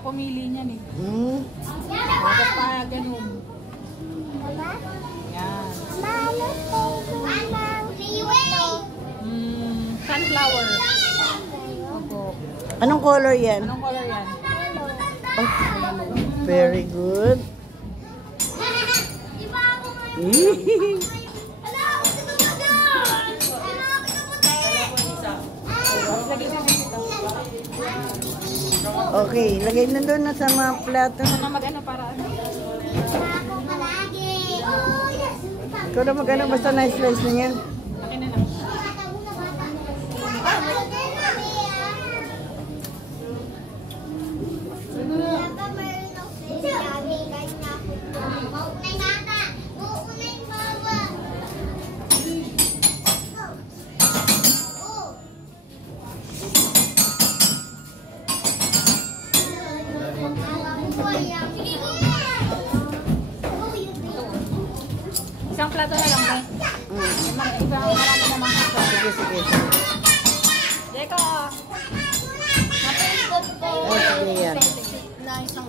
pumili niyan eh. Bakit pa ganun? Yan. Sunflower. Opo. Anong color yan? Anong color yan? Oh, very good. Okay, lagay na doon na sa mga plato. Ano mag-ano para ano? Ikaw na mag-ano, basta na-slice na yan. Laki na lang. Isang plato na lang, eh. Marami naman ito. Sige, sige. Deko. Oh, sige yan. Na isang